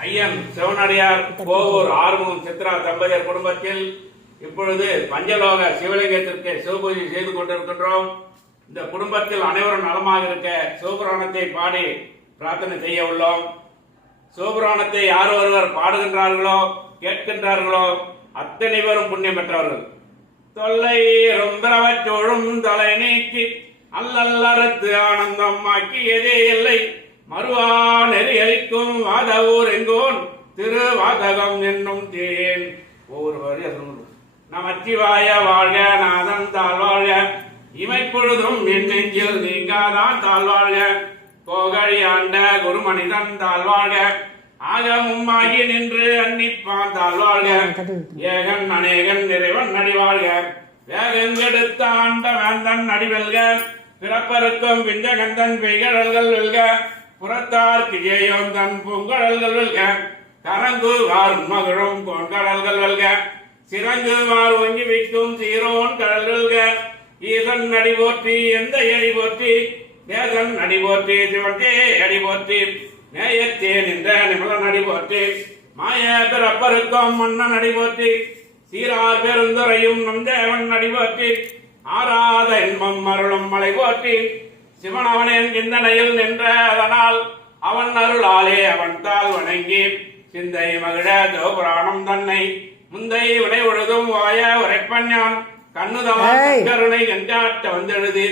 ஐயன் சிவனடியார் கோவூர் ஆறுமுகம் சித்ரா தம்பதியர் குடும்பத்தில் இப்பொழுது பஞ்சலோக சிவலிங்கத்திற்கு சிவபூஜை செய்து கொண்டிருக்கின்றோம். இந்த குடும்பத்தில் அனைவரும் நலமாக இருக்க சிவபுராணத்தை பாடி பிரார்த்தனை செய்ய உள்ளோம். சிவபுராணத்தை யார் ஒருவர் பாடுகின்றார்களோ கேட்கின்றார்களோ அத்தனை பேரும் புண்ணியம் பெற்றவர்கள். தொல்லை ரொம்பரவச்சோழும் தலை நீக்கி அல்லல்லறுத்து ஆனந்தம் ஆக்கியதே இல்லை மறுவா நெறி அளிக்கும் வாதவூர் எங்கோன் திரு வாதகம் என்னும் தேன். ஒவ்வொரு நமச்சிவாய வாழ்க நாதன் தாழ்வாழ்க இமைப்பொழுதும் என் நெஞ்சில் நீங்காதான் தாழ்வாழ்க கோகழி ஆண்ட குருமனிதன் தாழ்வாழ்க ஆகமும்மாகி நின்று அன்னிப்பான் தாழ்வாழ்க ஏகன் அநேகன் நிறைவன் நடிவாழ்க வேகங்கெடுத்த ஆண்ட வேந்தன் நடிவெல்க பிறப்பருக்கும் விஞ்சகந்தன் பெய்கடல்கள் வெல்க புறத்தார் கிஜேயோன் தன் பூங்கடல்கள் வெல்க கரங்கு வார் மகிழும் கோண்கடல்கள் வெல்க சிறங்கு வார் ஒங்கி வைக்கும் சீரோன் கடல் வெல்க ஈசன் அடி போற்றி எந்த அடி போற்றி தேசன் அடி போற்றி சிவத்தே அடி போற்றி நேயத்தே நின்ற நிமலன் அடி போற்றி மாய பிறப்பருக்கும் மன்னன் அடி போற்றி சீரார் பெருந்துரையும் நம் தேவன் அடி போற்றி ஆராத இன்பம் அருளும் மலை போற்றி சிவன் அவனின் சிந்தனையில் நின்ற அதனால் அவன் அருளாலே அவன் தாள் வணங்கி சிந்தை மகிழ சிவபுராணம் தன்னை முந்தை வினை உழுதும் வாய உரைப்பன் யான் கண்ணுதவன் கருணை கஞ்சாட்ட வந்தெழுதி